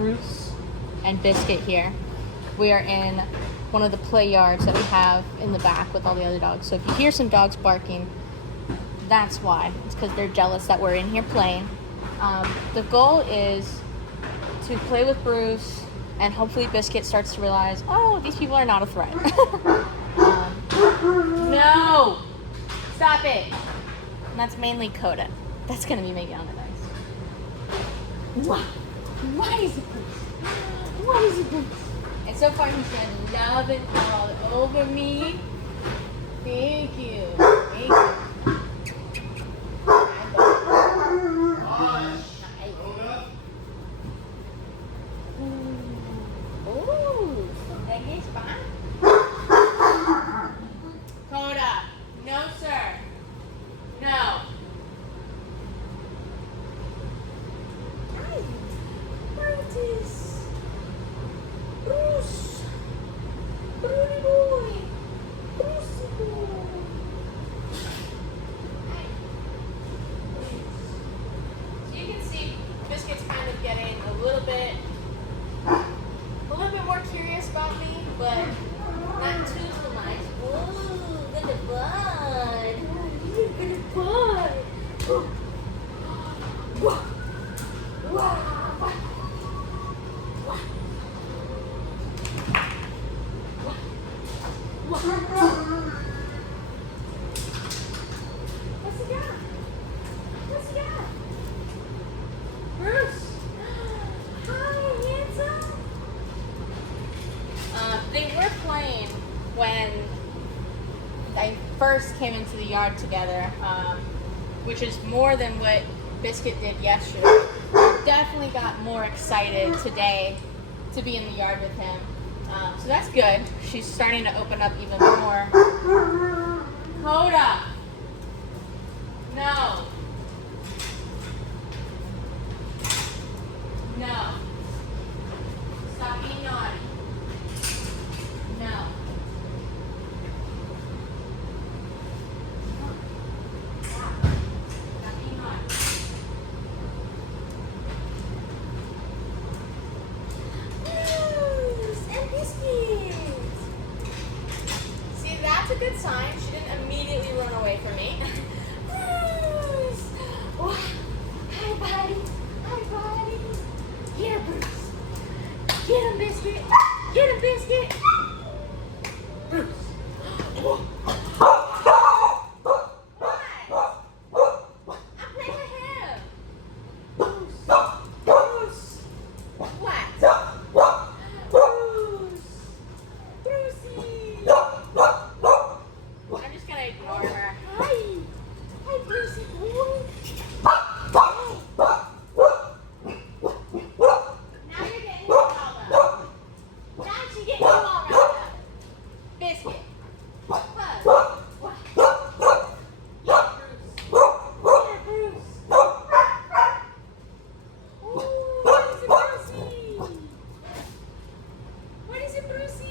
Bruce and Biscuit here. We are in one of the play yards that we have in the back with all the other dogs. So if you hear some dogs barking, that's why. It's because they're jealous that we're in here playing. The goal is to play with Bruce, and hopefully Biscuit starts to realize, oh, these people are not a threat. No! Stop it! And that's mainly Coda. That's going to be making on the dice. What is it, Bruce? What is it, Bruce? And so far he's been loving all over me. Thank you. Thank you. Coda, no sir. No. Hi, Brutus. Bruce. Brucey boy. Brucey boy. So you can see Biscuit's kind of getting a little bit more curious about me, but not too much. Ooh, look at bud. Look at bud. What's he got? What's he got? Bruce. Hi, handsome. They were playing when I first came into the yard together, which is more than what Biscuit did yesterday. I definitely got more excited today to be in the yard with him. So that's good. She's starting to open up even more. Coda! No. No. Stop being naughty. No. Stop being naughty. Bruce and Biscuit. See, that's a good sign. She didn't immediately run away from me. Bruce! Oh, hi, buddy. Hi, buddy. Here, Bruce. Get him, Biscuit. Get him, Biscuit. Bruce. What? I'm playing with him. Bruce. Bruce. What? Bruce. Brucey. I'm just gonna ignore her. Hi. Hi, Brucey boy. Now you're getting me all up. Now she's getting you all riled up. Biscuit. What? What? Yeah, Bruce. Ooh, what is it, Brucey? What is it, Brucey?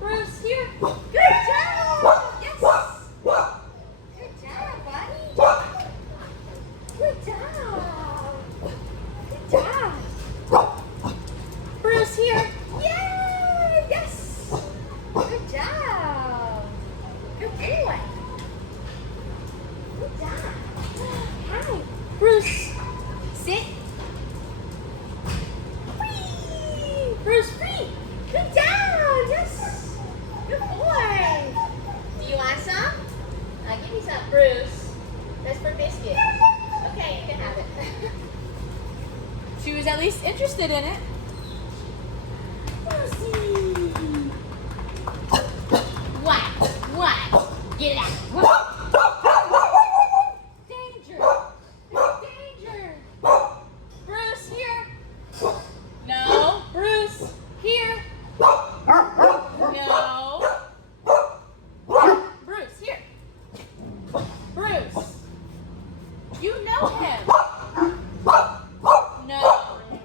Bruce, here. Good job. Yes. Good job, buddy. Good job. Good job. Bruce, here. Yay. Yes. Good job. Good boy. Good job. Hi. Bruce, sit. Free. Bruce, free. Good job. Yes. Good boy. Do you want some? Give me some, Bruce. That's for Biscuit. Okay, you can have it. She was at least interested in it. Get out. Danger. Danger. Bruce, here. No. Bruce, here. No. Bruce, here. Bruce. You know him. No.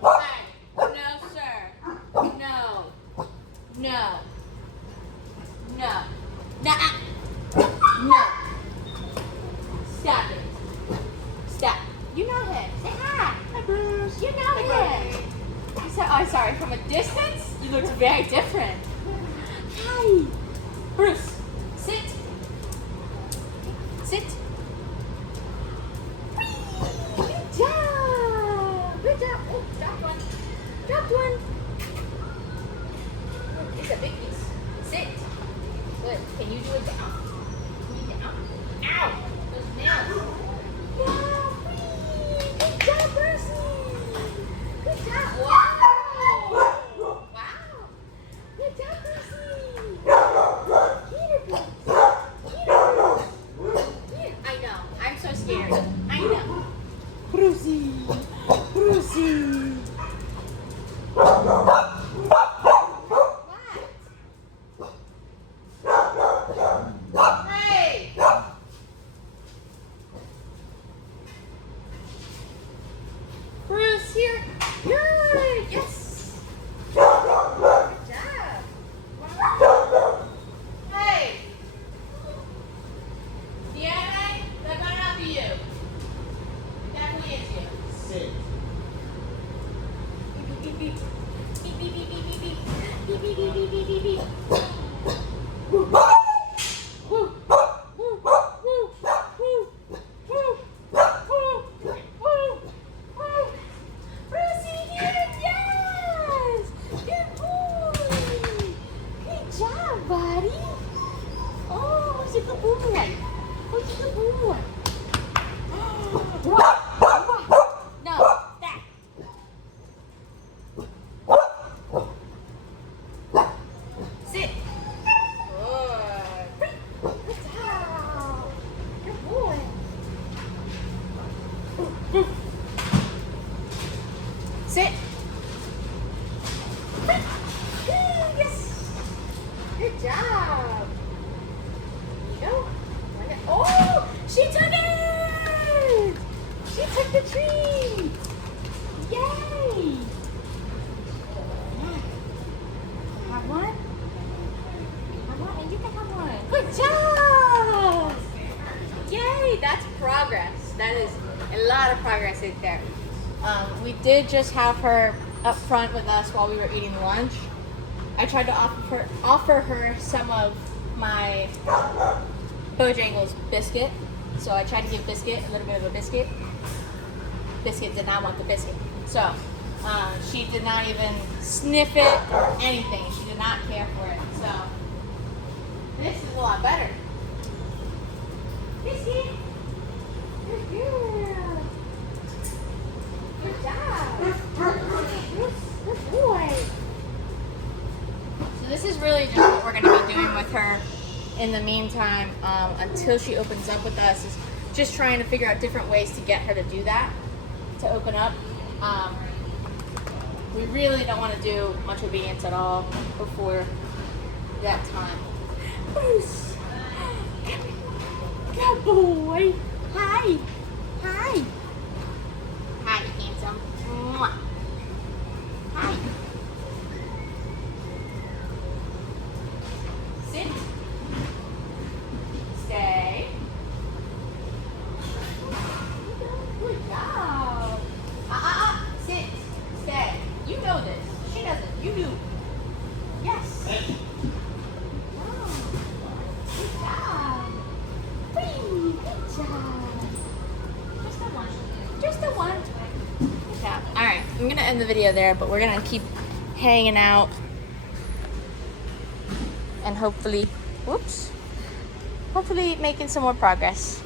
Hey. No, sir. No. No. No. Nuh-uh. No. Stop it. Stop. You know him. Say hi. Hi, Bruce. You know him. You said, oh, sorry. From a distance, you looked very different. Hi. Bruce, sit. Sit. Good job. Good job. Oh, dropped one. Dropped one. It's a big piece. Sit. Good. Can you do it down? Can you down? Ow! Those nails. Yeah, good job, Brucey. Good job. Wow. Wow. Good job, Brucey. Here, Bruce. Here. I know. I'm so scared. I know. Brucey. Brucey. Hey! Bruce, here. Good. Yes. Good job. Hey. DNA, they're gonna not be you. It definitely is you. Sit. Beep, beep, beep, beep. Beep, beep, beep, beep, beep, beep. Beep, beep, beep, beep, beep, beep, beep. Woo. Woo. Woo. Woo. Woo. Woo. Woo. Woo. Brucey here, yes! Good boy! Good job, buddy! Oh, who's a good boy? Who's a good boy? No, that. Sit. Good. Good job. Good boy. Sit. Yes. Good job. Here you go. Oh, she took it. She took the treat. Yay. Have one. Have one, and you can have one. Good job. Yay, that's progress. That is a lot of progress right there. We did just have her up front with us while we were eating lunch. I tried to offer her some of my Bojangles biscuit. So I tried to give Biscuit a little bit of a biscuit. Biscuit did not want the biscuit. So she did not even sniff it or anything. She did not care for it. So this is a lot better. Biscuit! Good girl! Good job! Good boy! So this is really just what we're going to be doing with her in the meantime until she opens up with us, is just trying to figure out different ways to get her to do that, to open up. We really don't want to do much obedience at all before that time. Bruce! Good boy! Hi! Hi! Hi, handsome. Mwah. Hi. Sit. Stay. Good job. Sit. Stay. You know this. She doesn't. You do. Yes. Wow. Good job. Whee. Good job. Just the one. Just the one. Good job. All right. I'm going to end the video there, but we're going to keep hanging out. And hopefully, whoops, hopefully making some more progress.